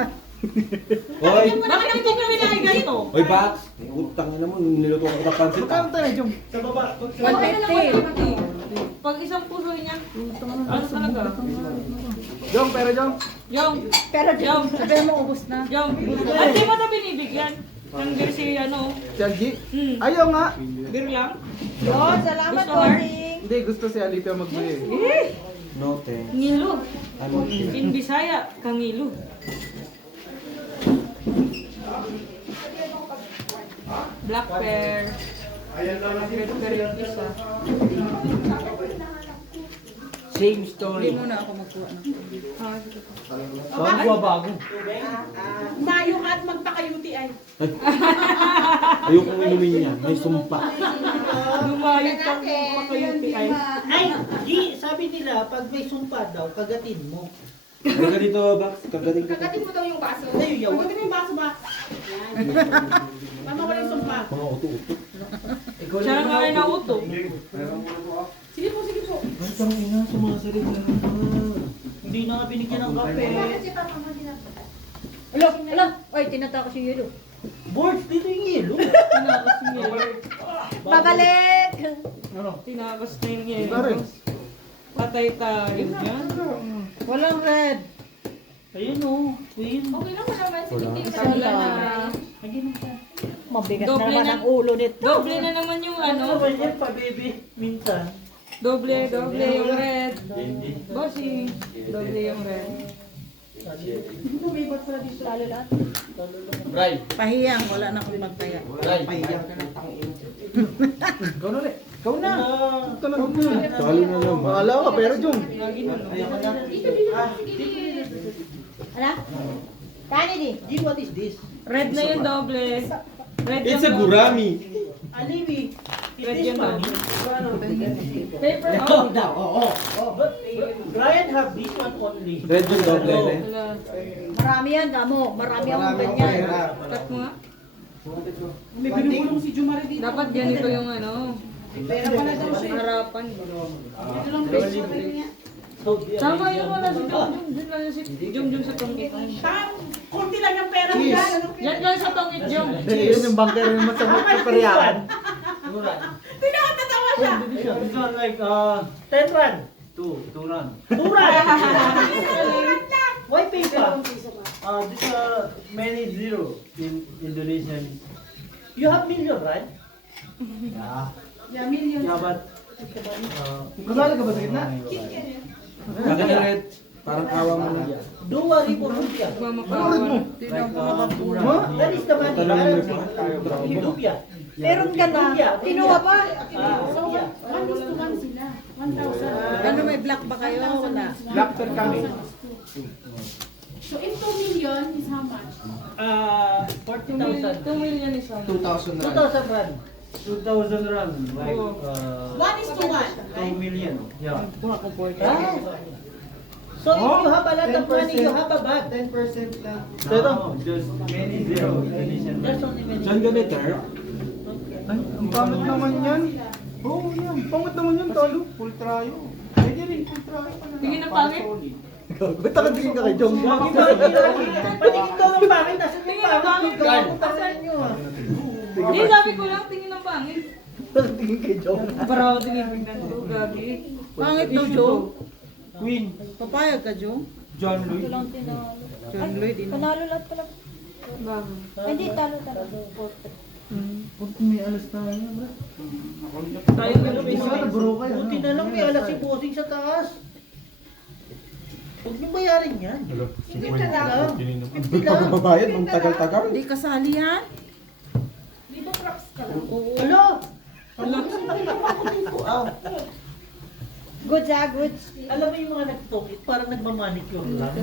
Hoy! bakit hindi kami na ganito? Hoy, Bax! Utang na naman, niluto ko kita pansit. Magkano tayo, Jong? Sa baba. 150. Pag isang puso niya, ano talaga? Jong, pera Jong. Yung, Pero yung, Sabihin mo, ubos na. yung. At di mo na binibigyan? Ng beer si ano? Si Algi. Hmm. Ayaw nga. Beer lang? Yun, salamat Gusto, po, Har? Ring. Hindi, gusto si Alita magbili. No, thanks. Ngilo. Ano? In Bisaya, kangilo. Black pear. Red pear yung isa. Same story. Hindi muna ako magkuha ng Mayo ka at magpakayuti ay. Ayokong inumin niya, may sumpa. Lumayog kang makayuti ay. Ay, di, sabi nila, pag may sumpa daw, kagatin mo. Halika dito, Bax. Kagating ka. Kagatin mo daw yung baso. Ay, yaw. Kagatin mo yung baso ba? Yan. Mama wala yung sumpa. Mga uto-uto. Siya lang nga rin nauto. Sige po, sige po. Ay, parang ina, sumasalit na naman. Hindi na nga binigyan ng kape. Bakit si Papa mo dinapata? Alo. Oy, tinatakas yung yelo. Board, dito yung yelo. Tinakas yung yelo. Babalik! Tinakas na yung yelo. Patay tayo dyan. Walang red. Ayun o, queen. Okay lang mo naman, sige. Wala na. Mabigat Doble na naman na. ang ulo nito. Doble na naman yung Ano ano. naman yan pa, baby? Minsan. Doble yung red. Bossy. Doble yung red. Talo lahat. Bray. Pahiyang, wala na akong magpaya. Bray. Ikaw na ulit. Ikaw na. Talo na naman. Bahala ka, pero Jung. Ano? Kani di? G, what is this? Red na yung doble. Red It's a yung gurami. Aliwi. Red It is yung money. doble. Paper Oh, out. daw. Oh. But Brian have this one only. Red yung doble. Wala. Marami yan, damo. Marami akong ganyan. Cut mo nga. May binubulong si Jumari dito. Dapat ganito yung ano. Pera pala daw siya. Harapan. Ito lang best friend niya. Tama yun wala si Jumjum. Diyan lang si Jumjum sa tongit. Kunti lang yung pera niya. Yan lang sa tongit, Jum. Yun yung banker naman sa magpaparehan. Tinakatatawa siya. It's not like 10 rand. 2 rand. Mura. Why paper? These are many zero in Indonesian. You have million, right? Yeah, but kasali ka ba sa gitna? Akin na red. Parang awa mo na. Don't worry for rupiah. Magmamakawan. That is the money. In rupiah. Meron ka na. Kinuha pa. Rupiah. Ano, may black ba kayo? Wala. Blackter kami. So if 2 million is how much? 40,000. 2 million is how much? 2,000 2,000 rand. 2,000 rand. Like Oh. 2 million. Yeah. Ah. So if you have a lot of money, you have a bag. 10% lang. Pero, Just many zero Indonesian. that's only many. Saan ganito? Ay, ang pangit naman yan. Oo, yan. Pangit naman yan, talo. Full tryo. Pwede rin, full tryo pa na. Tingin ng pangit? Ba't nakatingin ka kay Jung? Patingin ko ng pangit. Nasaan yung Tingin ng pangit? pangit? Pasan nyo ah. Hindi, sabi ko lang, tingin ng pangit. Nakatingin kay Jung. Para ako tinignan ko, gagi. Pangit daw, Joe. Queen, Papayag ka, Joe. John Louis. John Lloyd, Panalo lahat pala. Bakit? Hindi, talo. Huwag may alas na yan, bro. Tayo yung Isa, bro kayo. Buti na lang may alas si bossing sa taas. Huwag niyong bayarin yan. Hindi ka lang. Hindi lang. Pagbabayad, mang tagal-tagal. Hindi kasali yan. Di ba props ka? Alo! Goods ah, goods. Alam mo yung mga nag-talkit, parang nagmamanicure lang.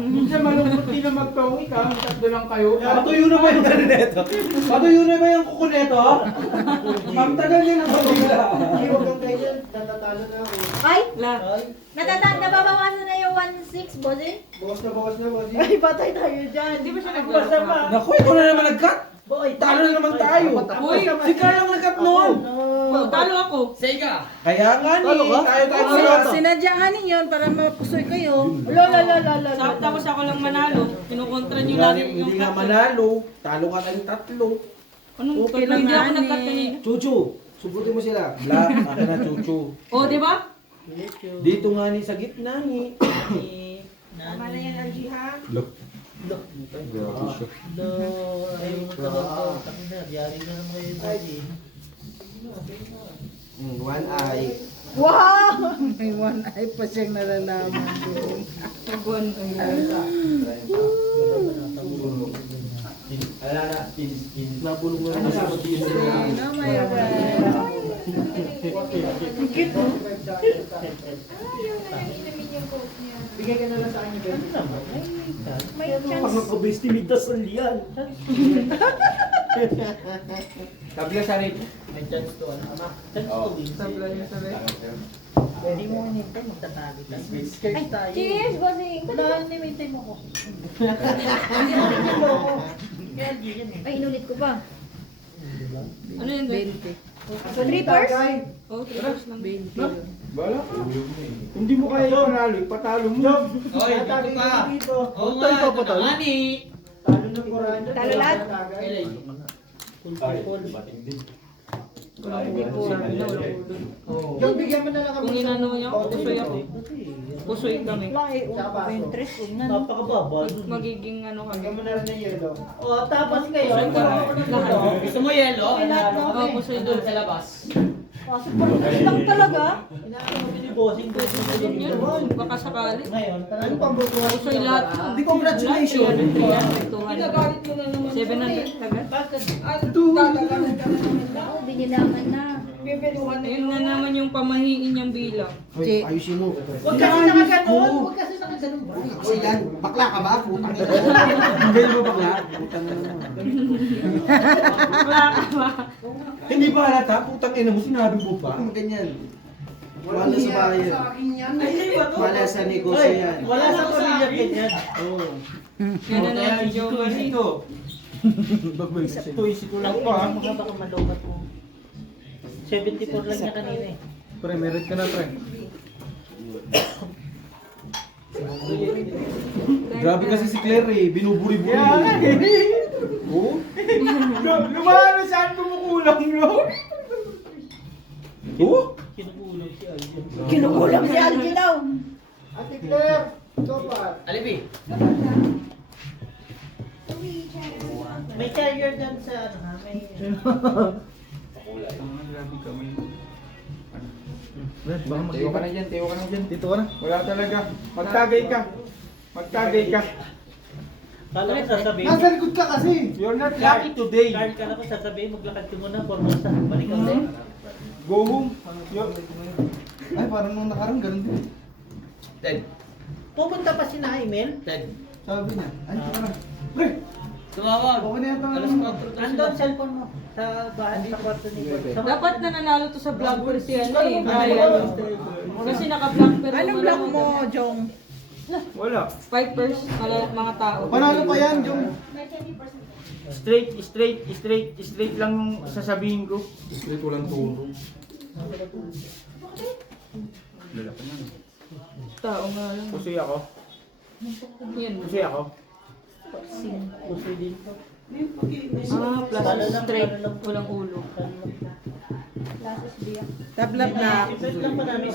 Minsan malungkot din na magtawid ha. Tatlo lang kayo. Patuyo na ba yung ano neto? Patuyo na ba yung kuko neto? Ang tagal niya na pabigla. Huwag kang ganyan. Tatatalo na ako. Ay, La. nababawasan na yung 1.6, bossing? Bawas na, boss. Ay, patay tayo dyan. Hindi ba siya Ang masama. naglasa? Naku, ikaw na naman nag-cut. Boy, Talo na naman tayo. Uy, Si Carl ang nag-cut noon. oh, talo ako. Kaya nga ni, Talo ka? tayo Oh, sa sinadyaan ninyo para mapusoy kayo. Tapos ako lang manalo. Kinukontra niyo Wala, lagi yung hindi nga cut. manalo. Talo ka tayong tatlo. Anong Okay tatlo? lang Hindi ako yan, nag-cut eh. kanina. Chuchu, subutin mo sila. Black, akin na chuchu. Oh, di ba? Dito nga ni sa gitna ni. Tama na yan, LG ha? Look. Look. Ayaw mo talaga. Taki na, yari na naman kayo dati. One eye. Wow! May one eye pa siyang nalalaman doon. Nagwan. Ala na, nabulong na sa pag-iisip. Sino may red? Bigay ka na lang sa akin yung Ano naman? May chance. Pangakabestimid na sa liyan. Sabi ka sa rin. May chance to ano? Chance to din. Sabla niya sa rin. Hindi mo hinintay, magtatali ka. Ay, cheers, bossing. Wala, hinintay mo ko. Kaya LG yan eh. Ay, inulit ko pa. Ano yun? 20. Trippers? Oh, tapos lang. 20. Bala ka. Hindi mo kaya yung panalo, patalo mo. Oy, dito pa. Oo nga, nakakani. Talo ng Quran. Talo lahat? Yung bigyan mo na lang kami. Kung inano niya ako, pusoy ako. Pusoy kami. Wala eh, pa interest. Huwag na. Napakababa. Magiging ano kami. Bigyan mo na rin ng yellow. O, tapos kayo. Gusto mo yellow? Oh, pusoy doon sa labas. Kaso pag lang talaga. Inaano mo bossing ko. Yun yun. Baka sakali. Ngayon, Ano pang butuhan? Usoy lahat. Di congratulations. 700 kagad. Ako, binilangan na. Ayun nga naman yung pamahiin niyang bilang. J. Ayusin mo. Huwag kasi nakaganon. Huwag kasi nakaganon. Kasi yan, bakla ka ba? Putang ina. Hindi mo bakla? Putang ina naman. Wala ka ba? Hindi ba halata? Putang ina mo, sinabi mo pa? Ganyan. Wala sa bayan. Wala sa negosyo yan. Wala sa pamilya ganyan. Oo. Yan na naman yung Joe Marie. Tuisi ko lang pa. Mga baka malobat mo. 74 lang niya kanina eh. Pre, merit ka na, pre. Grabe kasi si Claire eh, binuburi-buri. Oo? Lumano saan kumukulang, no? Oo? Kinugulog si Alvin. Kinukulam si Algie daw. Ate Claire, ito pa. Alibi. May carrier dyan sa ano ha, may... Tayo ka na dyan, tayo ka na dyan. Dito ka na. Wala talaga. Magtagay ka. Magtagay ka. Kala ko sasabihin. Nasa likod ka kasi. You're not lucky today. Card ka na ko sasabihin, maglakad ka muna, Formosa. Balik ka ulit. Go home. Ay, parang nung nakarang ganun din. Pupunta pa si Naimel. Sabi niya, ano ka na? Pre! Tumawag. Okay na yata. Andon cellphone mo. Sa bahay, sa kwarto ni Boy. Dapat na nanalo to sa vlog pero si ano eh, Brian. Kasi naka-vlog pero Anong wala vlog mo, Jong? Wala. Vipers, mga tao. Panalo pa yan, Jong. Straight lang yung sasabihin ko. Straight walang turo. Tao nga lang. Pusoy ako. Yan. Pusoy ako. Puso din. Plus straight, walang ulo. Tablak. Ipet lang pa namin.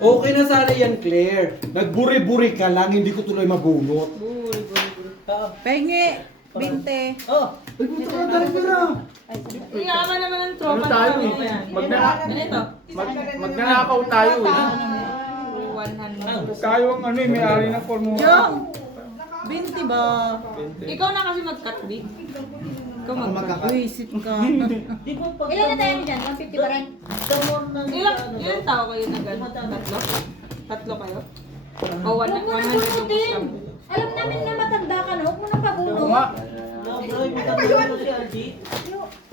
Okay na sana yan, Claire. Nagburi-buri ka lang, hindi ko tuloy mabunot. Pengi. 20. Oh! Ay, puto ka tayo na. Iyaman naman ang tropa Ano tayo namin eh? yan. Magnanakaw Ganito. tayo eh. 100. Tayo ang ano eh, may-ari ng Formosa. Jong! 20 ba? Ikaw na kasi mag-cut, Vic. Ikaw mag-cut. Buisit ka. Di ko pag... Ilan na tayo dyan? 150 ba rin? Damon ng... Ilang tao kayo na gano'n? Tatlo? Tatlo kayo? O 100 Huwag mo nang yung bunutin. kusam. Alam namin na matanda ka na. Huwag mo nang pabunot. Oo nga. No, bro, matanda mo si Algie.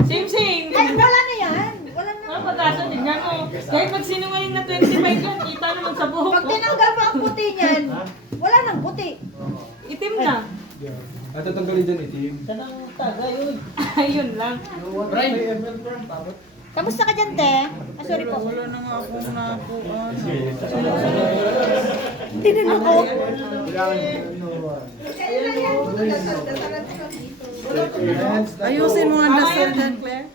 Same. Ay, wala na yan. Wala na. Ano pag-asa din nga no? Kahit pag sinungaling na 25 ka, kita naman sa buhok Pag ko. tinanggal mo ang puti niyan, wala nang puti. Itim na. At tatanggalin dyan itim. Kanang taga yun. Ayun lang. Kamusta ka dyan, te? Ah, sorry po. Wala na nga akong nakuha. Tinan ako. Ayusin mo ang dasal dyan, Claire.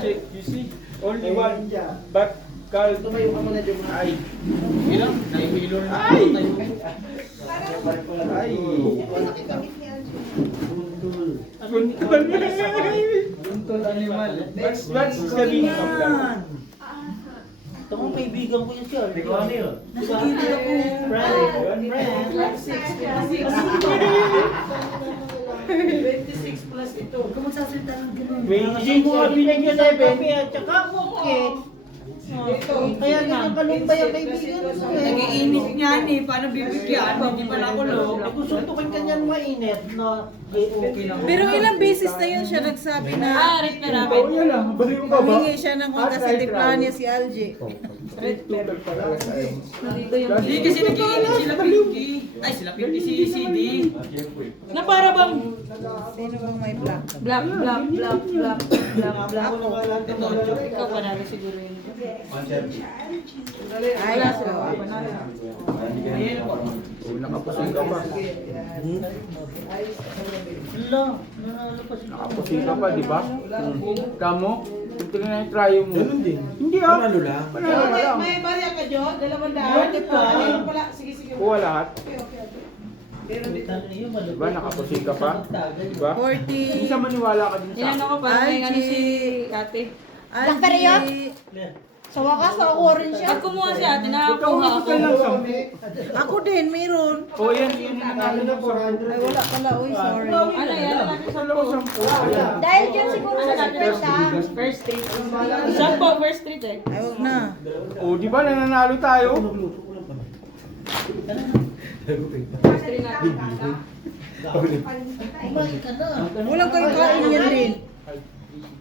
Check, you see? Only one. But, Carl, tumayo ka muna dyan. Ay. Ilang? Nahihilo na. Ay! Ay! Buntol animal. What's sabihin ka pala? Ito mong kaibigan ko yun si Algie. Ano yun? Nakikita ko. Huwag ka magsasalita ng gano'n. Hindi mo nga binigyan sa FB at saka okay. Kaya ganyan kalumpay ang kaibigan ko eh. Nag-iinit nga ni, paano bibigyan? Hindi pa nakulog. Gusto ko kanyan mainit na okay lang. Pero ilang beses na yun siya nagsabi na Rate na namin. Yan lang. Balik mo ka ba? humingi siya ng kung kasi tiplahan niya si Algie. Nandito yung Hindi kasi nag-iinit sila Pinky. Ay, sila Pinky si CD. na para bang Sino bang may black? black. Ikaw panalo siguro yun. Ay, so. Nakapusin ka pa. Wala, nanalo pa sila. Nakapusin ka pa, di ba? Kamo? Ito na yung try mo. Ganun din. Hindi ah. Panalo lang. Panalo ka lang. barya ka, Jo? 200? Ayun pala. Sige. Kuha lahat. Diba, nakapusin ka pa? Diba? 40. Hindi sa maniwala ka din sa Ilan ako para may ano si ate. Algie. Pero sa wakas, nakakuha rin siya. Pag kumuha si ate, Ikaw, nakakuha ako. ka lang 10. Ako din, mayroon. O yan, yan yung nanalo na 400. Ay, wala pala. Uy, sorry. Ano yan? Saan ako 10? Dahil dyan siguro sa first First street. Saan po? First street eh. Ay, wag na. O, di ba nananalo tayo? First street natin. Walang kayo kain yan din.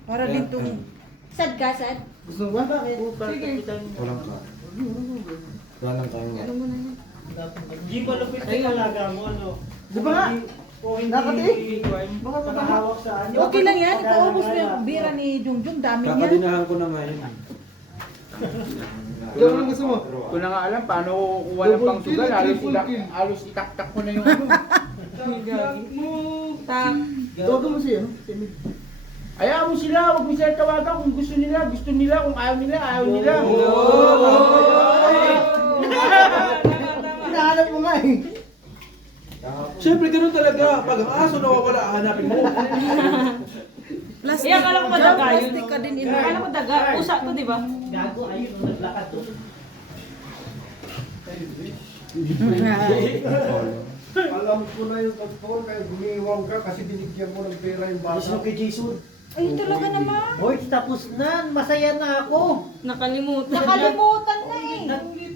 Para din itong... Sad ka, sad? Gusto mo ba? Sige. Walang ka. Walang ka. Di ba lupit ay alaga mo, ano? Di ba nga? Nakati? Baka makahawak sa ano? Okay lang yan. Ipaubos mo yung bira ni Jungjung. Dami niya. Kakadinahan ko na ngayon. Ilan ang gusto mo? Ko na nga alam paano kukuha ng pang sugal. Halos itaktak ko na yung ano. Tak. Tawagan mo siya, no? Ayaw mo sila, huwag mo sila tawagan kung gusto nila, kung ayaw nila, ayaw nila. Hinahanap mo nga eh. Siyempre, ganun talaga. Pag ang aso nawawala, hanapin mo. Plastic. Eh, akala ko madaga yun. Plastic ka din ino. Akala ko daga. Pusa to, di ba? Gago, ayun, naglakad to. Alam ko na yung tagpon, kaya gumiwang ka kasi binigyan mo ng pera yung bata. Kay Jason. Ay, talaga naman. Hoy, tapos na. Masaya na ako. Nakalimutan. Nakalimutan na eh.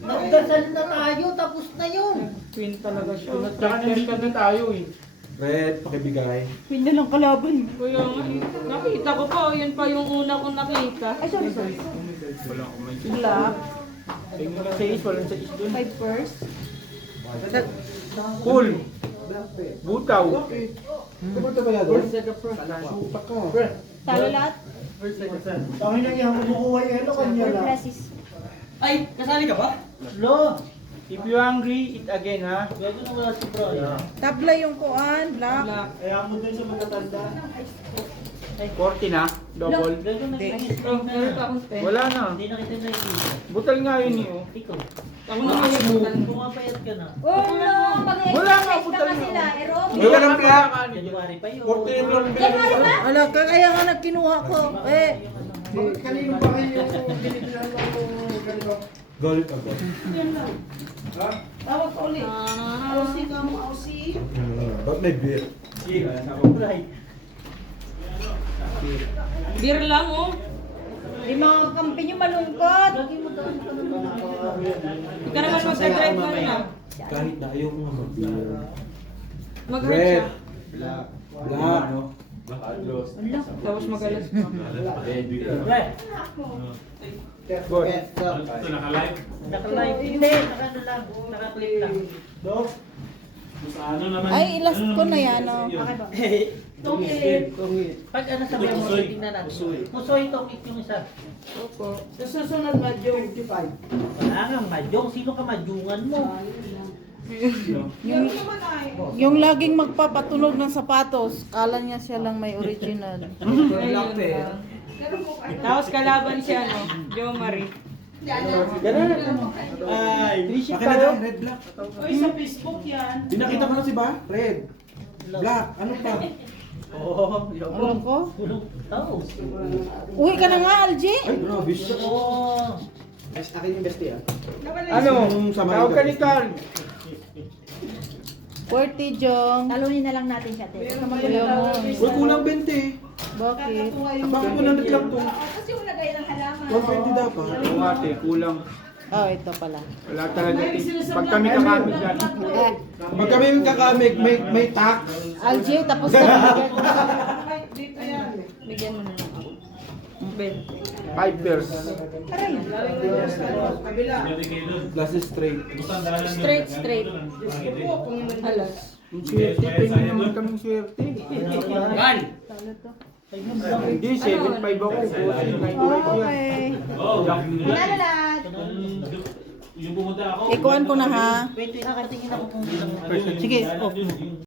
Nagdasal na tayo, tapos na yun. Queen talaga siya. Tsaka nandito na tayo eh. Red, pakibigay. Pinya lang kalaban. Kuya nga eh. Nakita ko pa. Yun pa yung una kong nakita. Ay, sorry. Walang kumay. Black. Walang sa is, walang sa is dun. 5 first. Cool. Butaw. Kumunta ba yan doon? Supak ka. Talo lahat. Tangin na niya, kumukuha yung ano kanya Four lang. places. Ay, kasali ka ba? Lo, If you hungry, eat again ha. gago na wala si bro. Tabla yung kuan. Black. Black. Kaya mo dun sa matatanda. 40 na, double. Gago na Oh, meron pa akong pen. Wala na. Hindi na kita nakikita. Butal nga yun eh. Oh. Ikaw, Ako na malimutan. pumapayat ka na. Oh, no. Wala nga, Mag-exercise putal pa na. sila. Aerobic. Wala nang kaya. January pa yun. 14 lang January ba? Ala, kaya nga nagkinuha ko. Eh, Bakit kanino ba kayo binigyan ng ganito? Gold ka ba? Ha? tawag ko ulit. Ausi ka mo, ausi. Ba't may beer? Right. Beer lang oh. Di mga kampi nyo malungkot. Hindi ka naman mag-drive mo na. Kahit na ayaw ko nga mag-beer. Mag-hurt Red. siya. Black. Tapos mag-alas ka. Right. Good. Naka-live. Hindi, naka-ano lang. Naka-clip lang. Dok? Ay, ilast ko na yan. Oh. Tungit. Pag ano sa memory, tingnan natin. Pusoy, tungit yung isa. Opo. Sa susunod, Madyo. 55. Wala kang madyong. Sino ka madyungan mo? Yung laging magpapatunog ng sapatos, kala niya siya lang may original. Ayun. Tapos kalaban siya, no? Jo Marie. Ay, Three-ship akin na tayo. lang, red, black. Uy, sa Facebook yan. Pinakita ko na si ba? Red. Black. Ano pa? Alam ko. Tulong tao. Uwi ka na nga, Algie. Ay, grabe siya. Oo. Akin yung besti ah. Ano? Yung sa Tawag ka ni Carl. 40, Jong. Talunin na lang natin siya. Ayaw mo. Uy, kulang 20. Bakit? Bakit 100 lang to? Kasi yung lagay ng halaman. 120 dapat. Yung ate, kulang. Oh, ito pala. Wala talaga. Pag kami kakamit yan. Eh, Pag kami kakamig, may tax. Algie, tapos na. Bigyan mo na lang ako. 20. 5 years. Plus straight. Straight. Alas. Yung swerte, pengen naman kaming swerte. Gan! Hindi, 7.5 ako. 95 yan. Okay. Panalo lahat. Ikuan ko na ha. Wait, nakatingin ako kung ilang. Sige, off mo.